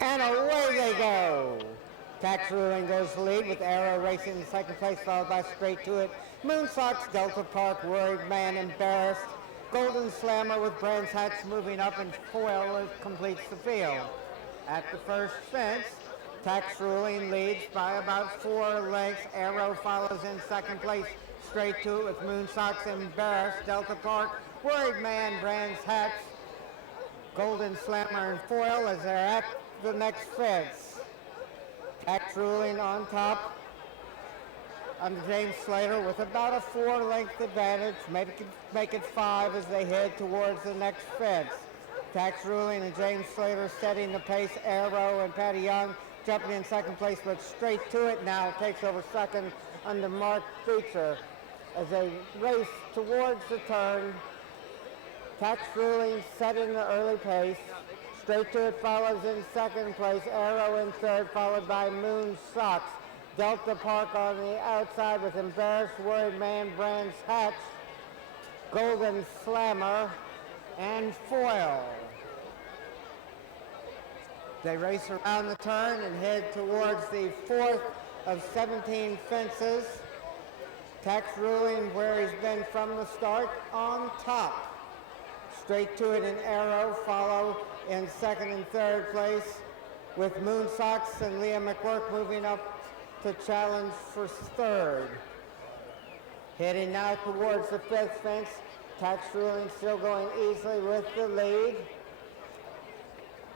And away they go. Tax Ruling goes to lead with Arrow racing in second place, followed by Straight to It. Moonsox, Delta Park, Worried Man, Embarrassed. Golden Slammer with Brands Hatch moving up, and Foil completes the field. At the first fence, Tax Ruling leads by about 4 lengths. Arrow follows in second place. Straight to It with Moonsox, Embarrassed. Delta Park, Worried Man, Brands Hatch, Golden Slammer, and Foil as they're at the next fence. Tax Ruling on top under James Slater with about a 4-length advantage. Make it 5 as they head towards the next fence. Tax Ruling and James Slater setting the pace. Arrow and Patty Young jumping in second place, but Straight to It now takes over second under Mark Beecher as they race towards the turn. Tax Ruling setting the early pace. Straight to It follows in second place. Arrow in third, followed by Moonsox. Delta Park on the outside with Embarrassed, Worried Man, Brands Hatch, Golden Slammer, and Foil. They race around the turn and head towards the 4th of 17 fences. Tax Ruling, where he's been from the start, on top. Straight to It and Arrow follow in second and third place, with Moonsox and Leah McWork moving up to challenge for third. Heading now towards the 5th fence, Tax Ruling still going easily with the lead.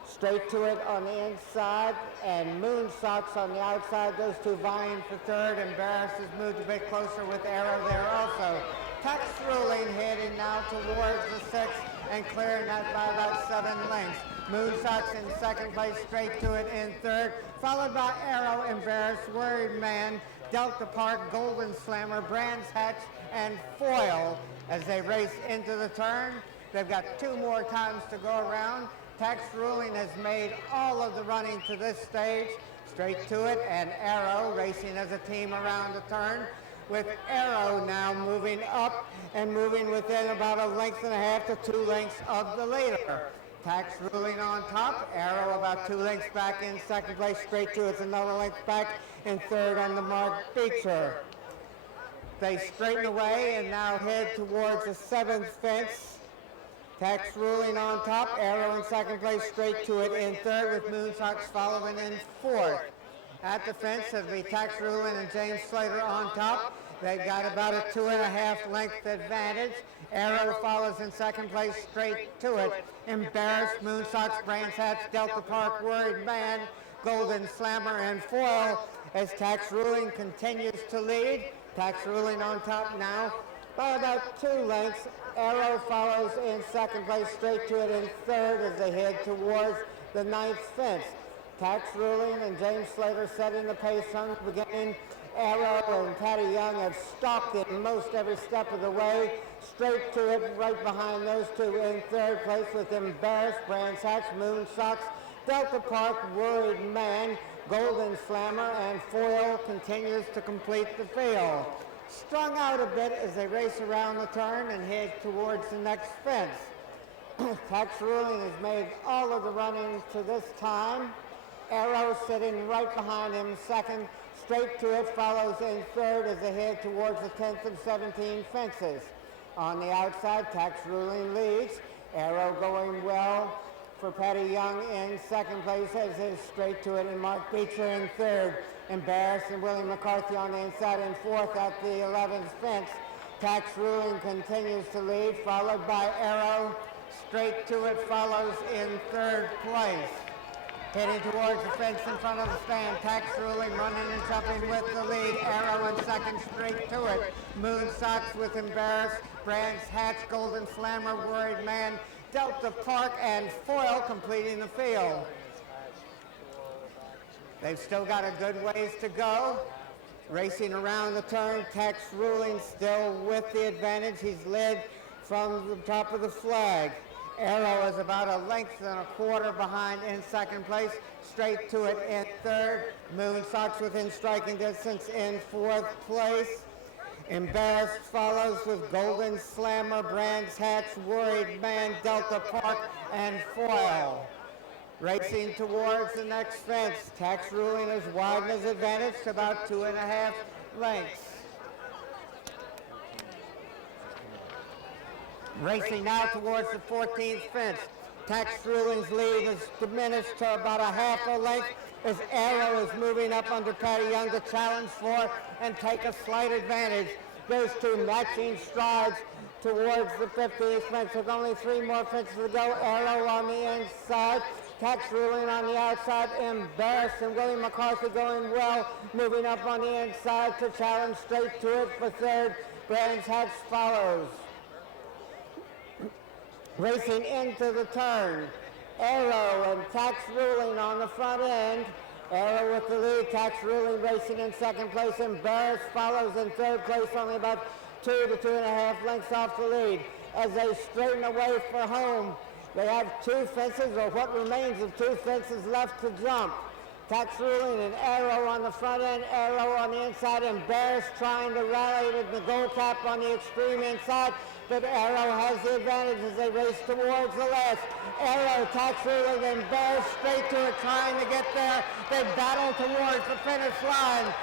Straight to It on the inside and Moonsox on the outside. Those two vying for third. Embarrassed has moved a bit closer with Arrow there also. Tax Ruling heading now towards the 6th and clearing that by about 7 lengths. Moonsox in second place, Straight to It in third, followed by Arrow, Embarrassed, Worried Man, Delta Park, Golden Slammer, Brands Hatch, and Foil as they race into the turn. They've got 2 more times to go around. Tax Ruling has made all of the running to this stage. Straight to It and Arrow racing as a team around the turn, with Arrow now moving up and moving within about 1.5 lengths to 2 lengths of the leader. Tax Ruling on top, Arrow about 2 lengths back in second place. Straight to It's another length back in third on the Mark Beecher. They straighten away and now head towards the 7th fence. Tax Ruling on top, Arrow in second place, Straight to It in third, with Moonsox following in fourth. At the fence, it'll be Tax Ruling and James Slater on top. They've got about a 2.5 length advantage. Arrow follows in second place, Straight to It. Embarrassed, Moonsox, Brands Hatch, Delta Park, Worried Man, Golden Slammer, and Foil as Tax Ruling continues to lead. Tax Ruling on top now by about 2 lengths. Arrow follows in second place, Straight to It in third as they head towards the 9th fence. Tax Ruling and James Slater setting the pace from the beginning. Arrow and Patty Young have stalked it most every step of the way. Straight to It right behind those two in third place, with Embarrassed, Brands Hatch, Moonsox, Delta Park, Worried Man, Golden Slammer, and Foil continues to complete the field. Strung out a bit as they race around the turn and head towards the next fence. Tax Ruling has made all of the running to this time. Arrow sitting right behind him second. Straight to It follows in third as they head towards the 10th of 17 fences. On the outside, Tax Ruling leads. Arrow going well for Patty Young in second place, as is Straight to It and Mark Beecher in third. Embarrassed and Willie McCarthy on the inside in fourth at the 11th fence. Tax Ruling continues to lead, followed by Arrow. Straight to It follows in third place. Heading towards the fence in front of the stand. Tax Ruling running and jumping with the lead. Arrow in second, Straight to It. Moonsox with Embarrassed, Brands Hatch, Golden Slammer, Worried Man, Delta Park, and Foil completing the field. They've still got a good ways to go. Racing around the turn, Tax Ruling still with the advantage. He's led from the top of the flag. Arrow is about 1.25 lengths behind in second place. Straight to It in third. Moonsox within striking distance in fourth place. Embarrassed follows with Golden Slammer, Brands Hatch, Worried Man, Delta Park, and Foil. Racing towards the next fence. Tax Ruling has widened his advantage to about 2.5 lengths. Racing now towards the 14th fence. Tax Ruling's lead is diminished to about 1/2 length as Arrow is moving up under Patty Young to challenge for and take a slight advantage. Goes to matching strides towards the 15th fence with only 3 more fences to go. Arrow on the inside. Tax Ruling on the outside. Embarrassed and William McCarthy going well. Moving up on the inside to challenge straight to it for third. Brands Hatch follows. Racing into the turn. Arrow and Tax Ruling on the front end. Arrow with the lead. Tax Ruling racing in second place. Embarrassed follows in third place, only about 2 to 2.5 lengths off the lead. As they straighten away for home, they have 2 fences, or what remains of 2 fences left to jump. Tax Ruling and Arrow on the front end, Arrow on the inside. Embarrassed trying to rally with the goal cap on the extreme inside, but Arrow has the advantage as they race towards the last. Arrow, Tax Ruling, Embarrassed straight to it, trying to get there. They battle towards the finish line.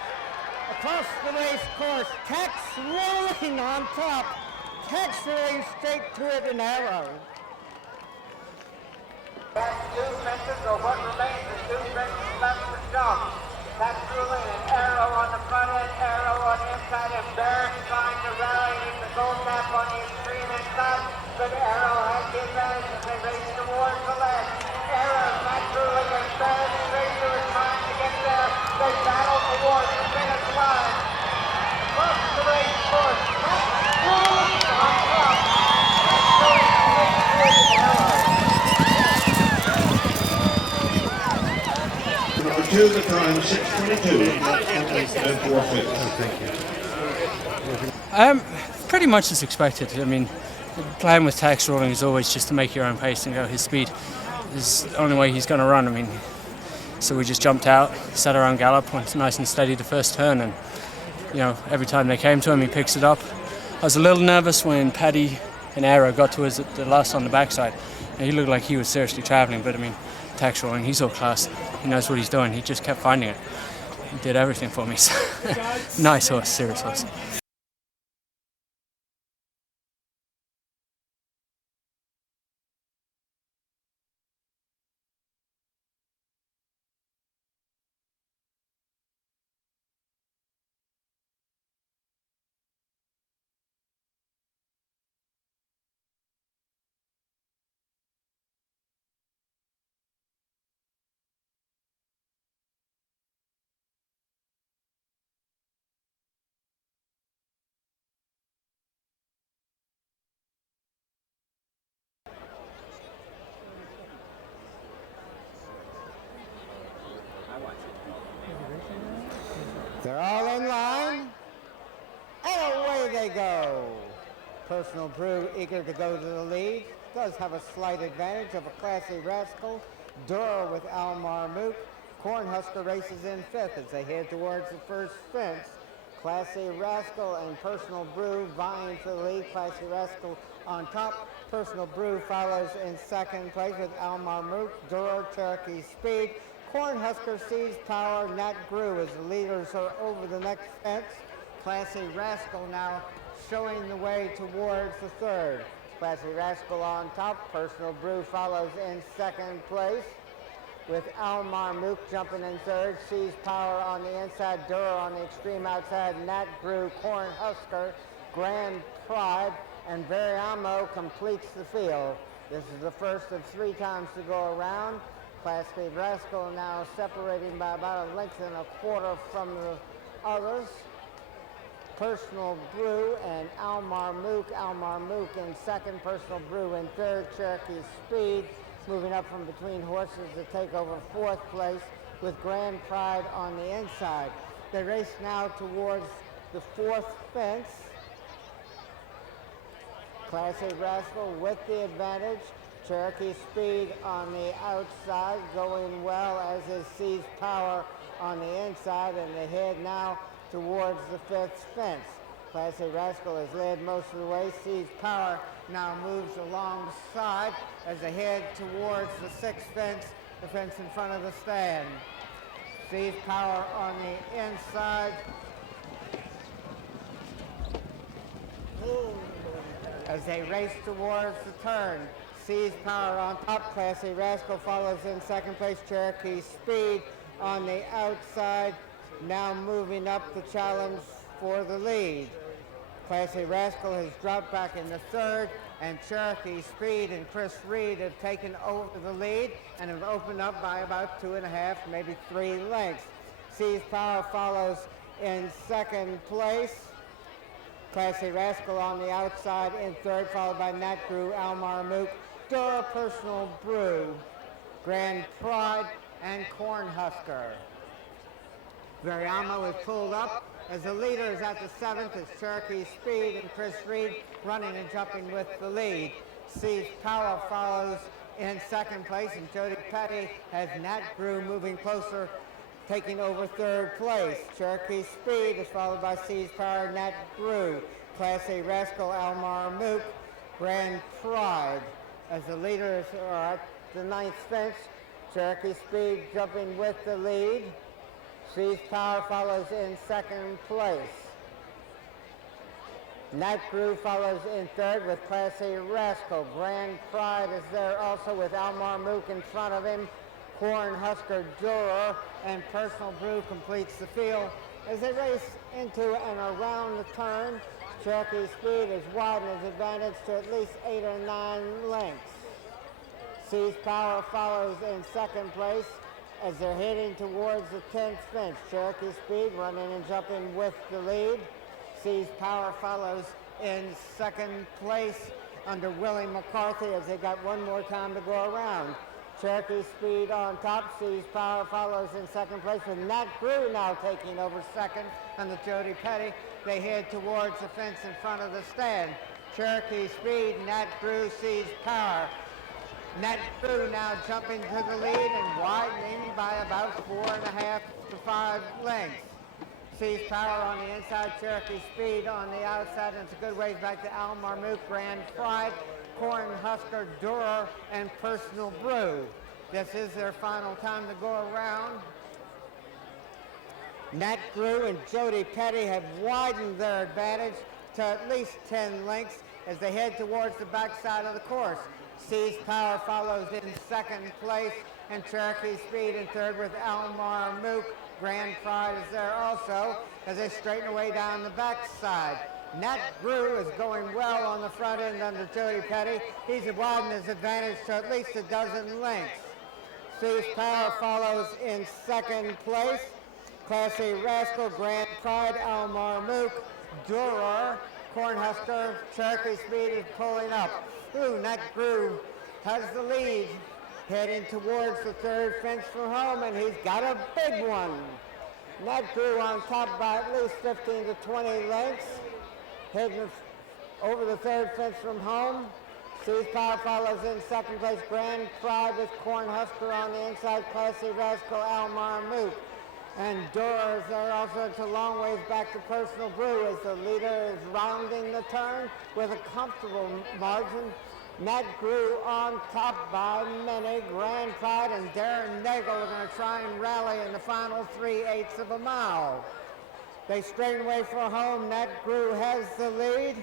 Across the race course, Tax Ruling on top. Tax Ruling straight to it, and Arrow. That's 2 fences, or what remains of 2 fences left to jump. Tax Ruling and Arrow on the front end, Arrow on the inside. Embarrassed trying to rally with the gold cap on the extreme inside, but Arrow has the advantage as they race towards the left. Arrow, Tax Ruling, Embarrassed straight to it, trying to get there. They battle towards the finish line. Across the race course, Tax Ruling on top. Tax Ruling straight to it, and Arrow. Number 2, the time 6:22 and 4/5. Pretty much as expected. I mean, the plan with Tax Ruling is always just to make your own pace and go his speed. Is the only way he's going to run. I mean, so we just jumped out, set our own gallop, went nice and steady the first turn, and every time they came to him, he picks it up. I was a little nervous when Paddy and Arrow got to us at the last on the backside, and he looked like he was seriously travelling. But I mean, Tax Ruling, he's all class. He knows what he's doing. He just kept finding it. He did everything for me. So nice horse, serious horse. They're all in line, and away they go. Personal Brew, eager to go to the lead, does have a slight advantage of a Classy Rascal. Duro with Almar Mook. Cornhusker races in 5th as they head towards the first fence. Classy Rascal and Personal Brew vying for the lead. Classy Rascal on top. Personal Brew follows in second place with Almar Mook. Duro, Cherokee Speed. Cornhusker sees power. Nat Grew as the leaders are over the next fence. Classy Rascal now showing the way towards the third. Classy Rascal on top. Personal Brew follows in second place with Almar Mook jumping in third. Sees power on the inside. Duro on the extreme outside. Nat Grew, Cornhusker, Grand Pride, and Veriamo completes the field. This is the first of 3 times to go around. Classy Rascal now separating by about 1.25 lengths from the others. Personal Brew and Almar Mook. Almar Mook in second, Personal Brew in third. Cherokee Speed moving up from between horses to take over 4th place with Grand Pride on the inside. They race now towards the 4th fence. Classy Rascal with the advantage. Cherokee Speed on the outside, going well, as is Sees Power on the inside, and they head now towards the 5th fence. Classy Rascal has led most of the way. Sees Power now moves alongside as they head towards the sixth fence, the fence in front of the stand. Sees Power on the inside. As they race towards the turn. Sees Power on top. Classy Rascal follows in second place. Cherokee Speed on the outside, now moving up the challenge for the lead. Classy Rascal has dropped back in the third, and Cherokee Speed and Chris Reed have taken over the lead and have opened up by about 2.5, maybe 3 lengths. Sees Power follows in second place. Classy Rascal on the outside in third, followed by Nat Grew, Almar Mook, Dura Personal Brew, Grand Pride, and Cornhusker. Veriamo is pulled up as the leader is at the 7th. It's Cherokee Speed and Chris Reed running and jumping with the lead. Sees Power follows in second place, and Jody Petty has Nat Grew moving closer, taking over third place. Cherokee Speed is followed by Sees Power, Nat Grew, Classy Rascal, Almar Mook, Grand Pride. As the leaders are at the 9th fence, Cherokee Speed jumping with the lead. Sees Power follows in second place. Nat Grew follows in third with Classy Rascal. Grand Pride is there also with Almar Mook in front of him. Cornhusker Durer and Personal Brew completes the field. As they race into and around the turn, Cherokee Speed has widened his advantage to at least 8 or 9 lengths. Sees Power follows in second place as they're heading towards the 10th fence. Cherokee Speed running and jumping with the lead. Sees Power follows in second place under Willie McCarthy as they got one more time to go around. Cherokee Speed on top. Sees Power follows in second place with Nat Grew now taking over second under Jody Petty. They head towards the fence in front of the stand. Cherokee Speed, Nat Grew, Sees Power. Nat Grew now jumping to the lead and widening by about 4.5 to 5 lengths. Sees Power on the inside, Cherokee Speed on the outside, and it's a good ways back to Almar Mook, Grand Pride, Cornhusker, Durer, and Personal Brew. This is their final time to go around. Nat Grew and Jody Petty have widened their advantage to at least 10 lengths as they head towards the backside of the course. Sees Power follows in second place, and Cherokee Speed in third with Almar Mook. Grand Pride is there also as they straighten away down the backside. Nat Grew is going well on the front end under Jody Petty. He's widened his advantage to at least a dozen lengths. Sees Power follows in second place. Classy Rascal, Grand Pride, Almar Mook, Durer, Cornhusker, Cherokee Speed is pulling up. Nat Grew has the lead, heading towards the third fence from home, and he's got a big one. Nat Grew on top by at least 15 to 20 lengths, heading over the third fence from home. Sees Power follows in second place. Grand Pride with Cornhusker on the inside. Classy Rascal, Almar Mook. And Durer is there also. It's a long ways back to Personal Brew as the leader is rounding the turn with a comfortable margin. Nat Grew on top by many. Grand Pride and Darren Nagel are going to try and rally in the final 3/8 of a mile. They straighten away for home. Nat Grew has the lead.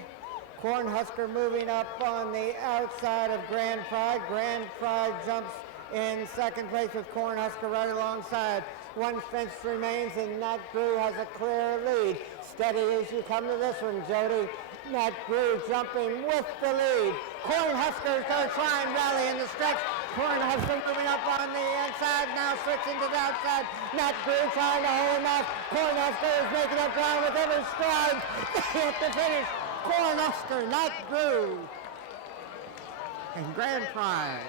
Cornhusker moving up on the outside of Grand Pride. Grand Pride jumps in second place with Cornhusker right alongside. One fence remains and Nat Grew has a clear lead. Steady as you come to this one, Jody. Nat Grew jumping with the lead. Cornhusker is going to try and rally in the stretch. Cornhusker moving up on the inside, now switching to the outside. Nat Grew trying to hold him off. Cornhusker is making up ground with every stride at the finish. Cornhusker, Nat Grew, and Grand Pride.